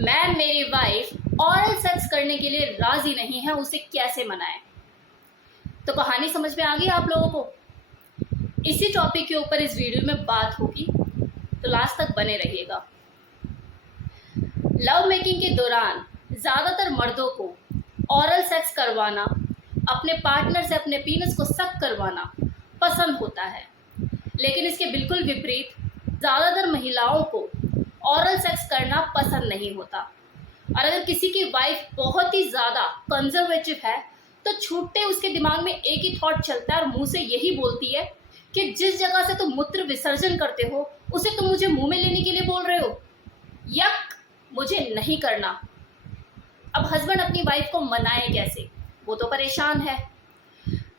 Ma'am मेरी wife ऑरल sex करने के लिए राजी नहीं है, उसे कैसे मनाएं। तो कहानी समझ में आ गई आप लोगों को। इसी टॉपिक के ऊपर इस वीडियो में बात होगी, तो लास्ट तक बने रहिएगा। लव मेकिंग के दौरान ज़्यादातर मर्दों को ऑरल सेक्स करवाना, अपने पार्टनर से अपने पीनस को सक करवाना पसंद होता है, लेकिन इसके बिल्कुल विपरीत ज़्यादातर महिलाओं को ऑरल सेक्स करना पसंद नहीं होता। और अगर किसी की वाइफ बहुत ही ज़्यादा कंजर्वेटिव है तो छूटते उसके दिमाग में एक ही थॉट चलता है और मुंह से यही बोलती है कि जिस जगह से तुम मूत्र विसर्जन करते हो उसे तुम मुझे मुंह में लेने के लिए बोल रहे हो। यक, मुझे नहीं करना। अब हस्बैंड अपनी वाइफ को मनाए कैसे, वो तो परेशान है।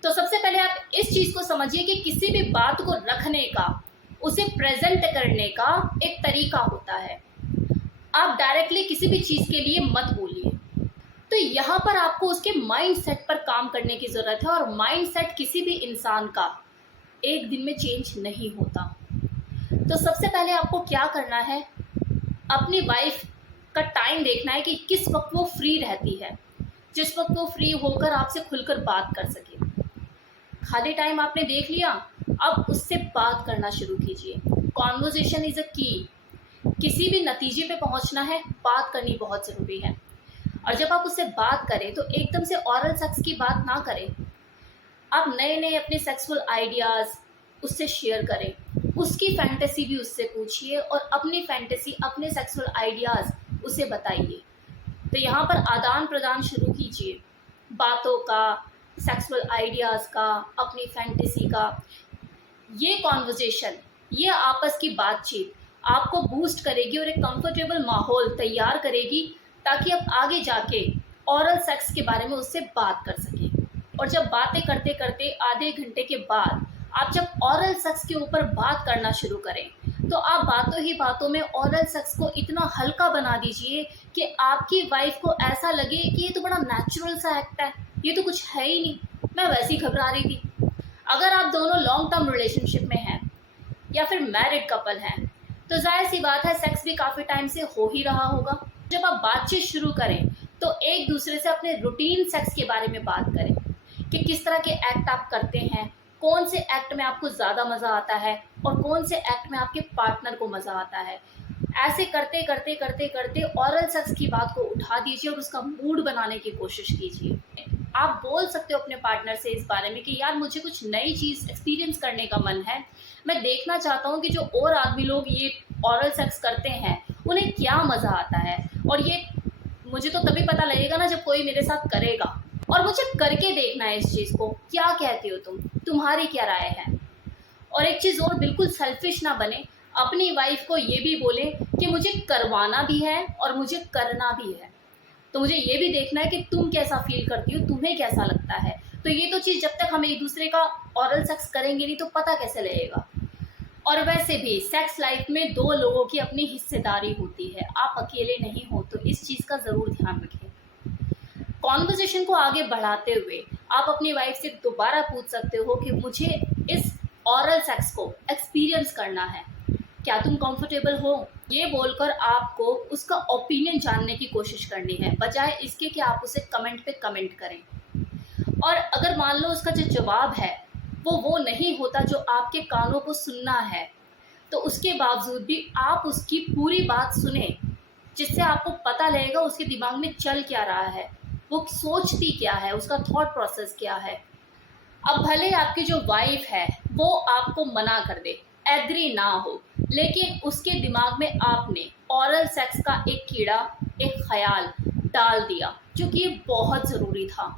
तो सबसे पहले आप इस चीज़ को समझिए कि किसी भी बात को रखने का, उसे प्रेजेंट करने का एक तरीका होता है। आप डायरेक्टली किसी भी चीज़ के लिए मत बोलिए। तो यहाँ पर आपको उसके माइंड सेट पर काम करने की ज़रूरत है, और माइंड सेट किसी भी इंसान का एक दिन में चेंज नहीं होता। तो सबसे पहले आपको क्या करना है, अपनी वाइफ का टाइम देखना है कि किस वक्त वो फ्री रहती है, जिस वक्त वो फ्री होकर आपसे खुलकर बात कर सके। खाली टाइम आपने देख लिया, अब उससे बात करना शुरू कीजिए। कॉन्वर्जेशन इज़ अ की। किसी भी नतीजे पे पहुंचना है, बात करनी बहुत ज़रूरी है। और जब आप उससे बात करें तो एकदम से ऑरल सेक्स की बात ना करें। आप नए नए अपने सेक्सुअल आइडियाज़ उससे शेयर करें, उसकी फैंटेसी भी उससे पूछिए और अपनी फैंटेसी, अपने सेक्सुअल आइडियाज़ उसे बताइए। तो यहाँ पर आदान प्रदान शुरू कीजिए, बातों का, सेक्सुअल आइडियाज़ का, अपनी फैंटेसी का। ये कॉन्वर्जेशन, ये आपस की बातचीत आपको बूस्ट करेगी और एक कंफर्टेबल माहौल तैयार करेगी, ताकि आप आगे जाके ऑरल सेक्स के बारे में उससे बात कर सकें। और जब बातें करते करते आधे घंटे के बाद आप जब ऑरल सेक्स के ऊपर बात करना शुरू करें, तो आप बातों ही बातों में ऑरल सेक्स को इतना हल्का बना दीजिए कि आपकी वाइफ को ऐसा लगे कि ये तो बड़ा नेचुरल सा एक्ट है, ये तो कुछ है ही नहीं, मैं वैसे ही घबरा रही थी। अगर आप दोनों लॉन्ग टर्म रिलेशनशिप में हैं या फिर मैरिड कपल हैं, तो जाहिर सी बात है सेक्स भी काफ़ी टाइम से हो ही रहा होगा। जब आप बातचीत शुरू करें तो एक दूसरे से अपने रूटीन सेक्स के बारे में बात करें कि किस तरह के एक्ट आप करते हैं, कौन से एक्ट में आपको ज़्यादा मज़ा आता है और कौन से एक्ट में आपके पार्टनर को मज़ा आता है। ऐसे करते करते करते करते ऑरल सेक्स की बात को उठा दीजिए और उसका मूड बनाने की कोशिश कीजिए। आप बोल सकते हो अपने पार्टनर से इस बारे में कि यार मुझे कुछ नई चीज़ एक्सपीरियंस करने का मन है, मैं देखना चाहता हूँ कि जो और आदमी लोग ये ऑरल सेक्स करते हैं उन्हें क्या मज़ा आता है, और ये मुझे तो तभी पता लगेगा ना जब कोई मेरे साथ करेगा, और मुझे करके देखना है इस चीज़ को। क्या कहती हो तुम, तुम्हारी क्या राय है। और एक चीज़ और, बिल्कुल सेल्फिश ना बने, अपनी वाइफ को ये भी बोले कि मुझे करवाना भी है और मुझे करना भी है, तो मुझे ये भी देखना है कि तुम कैसा फील करती हो, तुम्हें कैसा लगता है। तो ये तो चीज़ जब तक हम एक दूसरे का ऑरल सेक्स करेंगे नहीं तो पता कैसे लगेगा। और वैसे भी सेक्स लाइफ में दो लोगों की अपनी हिस्सेदारी होती है, आप अकेले नहीं हो, तो इस चीज़ का ज़रूर ध्यान रखें। कॉन्वर्जेशन को आगे बढ़ाते हुए आप अपनी वाइफ से दोबारा पूछ सकते हो कि मुझे इस ऑरल सेक्स को एक्सपीरियंस करना है, क्या तुम कंफर्टेबल हो। ये बोलकर आपको उसका ओपिनियन जानने की कोशिश करनी है, बजाय इसके कि आप उसे कमेंट पे कमेंट करें। और अगर मान लो उसका जो जवाब है वो नहीं होता जो आपके कानों को सुनना है, तो उसके बावजूद भी आप उसकी पूरी बात सुने, जिससे आपको पता लगेगा उसके दिमाग में चल क्या रहा है, वो सोचती क्या है, उसका थॉट प्रोसेस क्या है। अब भले आपकी जो वाइफ है वो आपको मना कर दे, एग्री ना हो, लेकिन उसके दिमाग में आपने ऑरल सेक्स का एक कीड़ा, एक ख्याल डाल दिया, जो कि ये बहुत ज़रूरी था।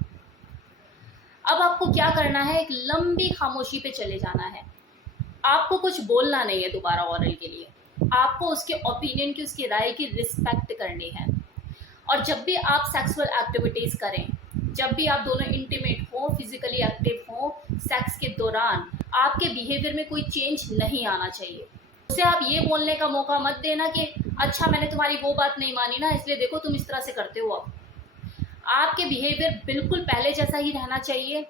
अब आपको क्या करना है, एक लंबी खामोशी पे चले जाना है। आपको कुछ बोलना नहीं है दोबारा ऑरल के लिए, आपको उसके ओपिनियन की, उसकी राय की रिस्पेक्ट करनी है। और जब भी आप सेक्सुअल एक्टिविटीज़ करें, जब भी आप दोनों इंटीमेट हो, फिजिकली एक्टिव हो, सेक्स के दौरान आपके बिहेवियर में कोई चेंज नहीं आना चाहिए। उसे आप ये बोलने का मौका मत देना कि अच्छा मैंने तुम्हारी वो बात नहीं मानी ना, इसलिए देखो तुम इस तरह से करते हो। अब आपके बिहेवियर बिल्कुल पहले जैसा ही रहना चाहिए,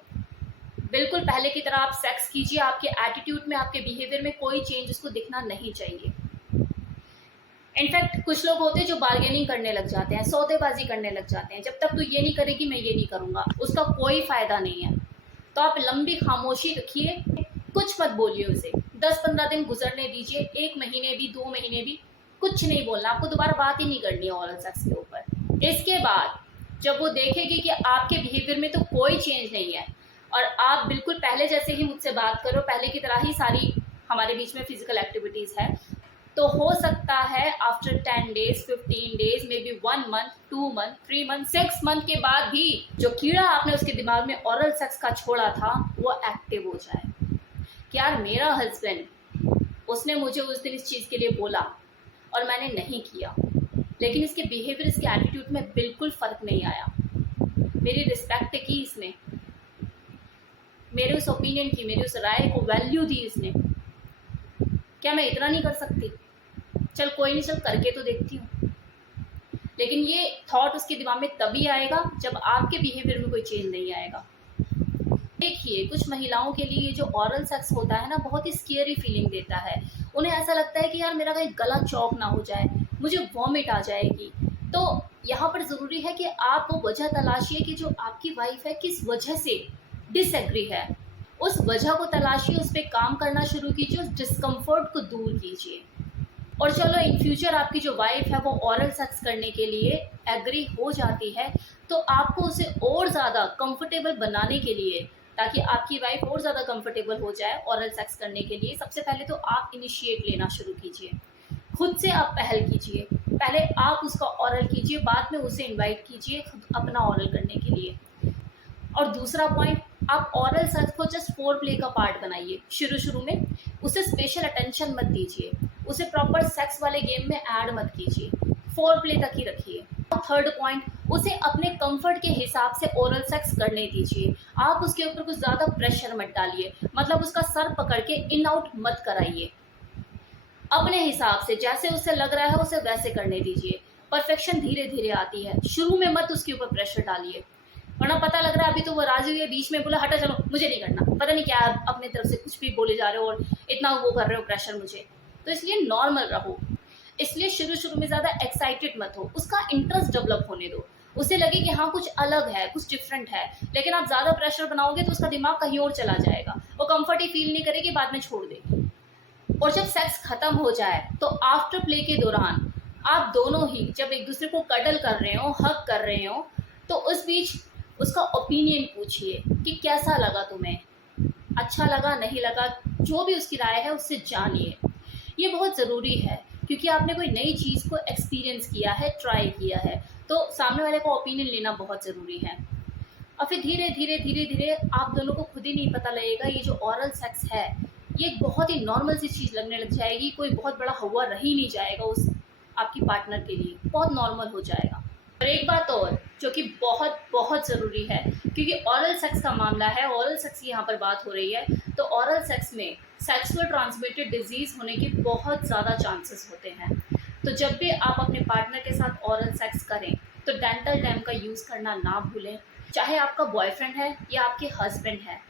बिल्कुल पहले की तरह आप सेक्स कीजिए, आपके एटीट्यूड में, आपके बिहेवियर में कोई चेंज उसको दिखना नहीं चाहिए। इनफैक्ट कुछ लोग होते हैं जो बार्गेनिंग करने लग जाते हैं, सौदेबाजी करने लग जाते हैं, जब तक तू ये नहीं करेगी मैं ये नहीं करूँगा, उसका कोई फ़ायदा नहीं है। तो आप लंबी खामोशी रखिए, कुछ मत बोलिए उसे, 10-15 दिन गुजरने दीजिए, 1 महीने भी, 2 महीने भी, कुछ नहीं बोलना, आपको दोबारा बात ही नहीं करनी है ओरल सेक्स के ऊपर। इसके बाद जब वो देखेगी कि आपके बिहेवियर में तो कोई चेंज नहीं है और आप बिल्कुल पहले जैसे ही मुझसे बात करो, पहले की तरह ही सारी हमारे बीच में फिजिकल एक्टिविटीज़ है, तो हो सकता है after 10 days, 15 days, may be 1 month, 2 month, 3 month, 6 month के बाद भी जो कीड़ा आपने उसके दिमाग में ओरल सेक्स का छोड़ा था वो एक्टिव हो जाए कि यार मेरा हस्बैंड, उसने मुझे उस दिन इस चीज़ के लिए बोला और मैंने नहीं किया, लेकिन इसके बिहेवियर, इसके एटीट्यूड में बिल्कुल फ़र्क नहीं आया, मेरी रिस्पेक्ट की इसने, मेरे उस ओपिनियन की, मेरी उस राय को वैल्यू दी इसने, क्या मैं इतना नहीं कर सकती? चल कोई नहीं, चल करके तो देखती हूँ। लेकिन ये थॉट उसके दिमाग में तभी आएगा जब आपके बिहेवियर में कोई चेंज नहीं आएगा। देखिए, कुछ महिलाओं के लिए जो ओरल सेक्स होता है ना, बहुत ही स्केरी फीलिंग देता है। उन्हें ऐसा लगता है कि यार मेरा कहीं गला चौक ना हो जाए, मुझे वॉमिट आ जाएगी। तो यहाँ पर ज़रूरी है कि आप वो वजह तलाशिए कि जो आपकी वाइफ है किस वजह से डिसएग्री है, उस वजह को तलाशिए, उस पर काम करना शुरू कीजिए, उस डिस्कम्फर्ट को दूर कीजिए। और चलो इन फ्यूचर आपकी जो वाइफ है वो ओरल सेक्स करने के लिए एग्री हो जाती है, तो आपको उसे और ज़्यादा कंफर्टेबल बनाने के लिए, ताकि आपकी वाइफ और ज़्यादा कंफर्टेबल हो जाए ओरल सेक्स करने के लिए, सबसे पहले तो आप इनिशिएट लेना शुरू कीजिए, खुद से आप पहल कीजिए। पहले आप उसका ओरल कीजिए, बाद में उसे इनवाइट कीजिए खुद अपना ओरल करने के लिए। और दूसरा पॉइंट, आप ओरल सेक्स को जस्ट फोर प्ले का पार्ट बनाइए। शुरू में उसे स्पेशल अटेंशन मत दीजिए, उसे प्रॉपर सेक्स वाले गेम में ऐड मत कीजिए, फोर प्ले तक ही रखिए। थर्ड पॉइंट, उसे अपने कंफर्ट के हिसाब से ओरल सेक्स करने दीजिए। आप उसके ऊपर कुछ ज़्यादा प्रेशर मत डालिए, मतलब उसका सर पकड़ के इन आउट मत कराइए। अपने हिसाब से जैसे उसे लग रहा है उसे वैसे करने दीजिए। परफेक्शन धीरे धीरे आती है, शुरू में मत उसके ऊपर प्रेशर डालिए, वरना पता लग रहा है अभी तो वो राजी हुई है, बीच में बोला हटा चलो मुझे नहीं करना, पता नहीं क्या अपने तरफ से कुछ भी बोले जा रहे हो और इतना वो कर रहे हो प्रेशर मुझे। तो इसलिए नॉर्मल रहो, इसलिए शुरू में ज़्यादा एक्साइटेड मत हो, उसका इंटरेस्ट डेवलप होने दो, उसे लगे कि हाँ कुछ अलग है, कुछ डिफरेंट है। लेकिन आप ज़्यादा प्रेशर बनाओगे तो उसका दिमाग कहीं और चला जाएगा, वो कंफर्ट ही फील नहीं करेगी, बाद में छोड़ देगी। और जब सेक्स खत्म हो जाए तो आफ्टर प्ले के दौरान आप दोनों ही जब एक दूसरे को कडल कर रहे हो, हग कर रहे हो, तो उस बीच उसका ओपिनियन पूछिए कि कैसा लगा तुम्हें, अच्छा लगा, नहीं लगा, जो भी उसकी राय है उससे जानिए। ये बहुत ज़रूरी है क्योंकि आपने कोई नई चीज़ को एक्सपीरियंस किया है, ट्राई किया है, तो सामने वाले को ओपिनियन लेना बहुत ज़रूरी है। और फिर धीरे धीरे आप दोनों को खुद ही नहीं पता लगेगा, ये जो ओरल सेक्स है ये एक बहुत ही नॉर्मल सी चीज़ लगने लग जाएगी, कोई बहुत बड़ा हवा रह ही नहीं जाएगा उस आपकी पार्टनर के लिए, बहुत नॉर्मल हो जाएगा। और एक बात और जो कि बहुत बहुत ज़रूरी है, क्योंकि ओरल सेक्स का मामला है, ओरल सेक्स की यहाँ पर बात हो रही है, तो ओरल सेक्स में सेक्सुअल ट्रांसमिटेड डिजीज़ होने के बहुत ज़्यादा चांसेस होते हैं। तो जब भी आप अपने पार्टनर के साथ ओरल सेक्स करें तो डेंटल डैम का यूज़ करना ना भूलें, चाहे आपका बॉयफ्रेंड है या आपके हस्बैंड है।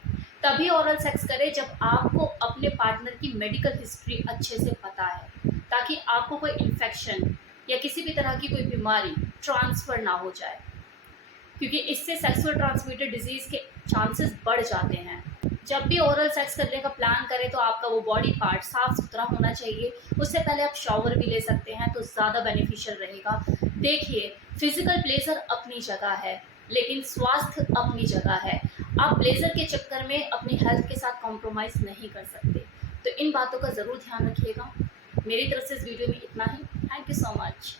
तभी ओरल सेक्स करें जब आपको अपने पार्टनर की मेडिकल हिस्ट्री अच्छे से पता है, ताकि आपको कोई इन्फेक्शन या किसी भी तरह की कोई बीमारी ट्रांसफ़र ना हो जाए, क्योंकि इससे सेक्सुअल ट्रांसमिटेड डिजीज़ के चांसेस बढ़ जाते हैं। जब भी ओरल सेक्स करने का प्लान करें तो आपका वो बॉडी पार्ट साफ़ सुथरा होना चाहिए, उससे पहले आप शावर भी ले सकते हैं तो ज़्यादा बेनिफिशियल रहेगा। देखिए, फिज़िकल प्लेजर अपनी जगह है लेकिन स्वास्थ्य अपनी जगह है। आप प्लेजर के चक्कर में अपनी हेल्थ के साथ कॉम्प्रोमाइज़ नहीं कर सकते, तो इन बातों का ज़रूर ध्यान रखिएगा। मेरी तरफ से इस वीडियो में इतना ही। Thank you so much.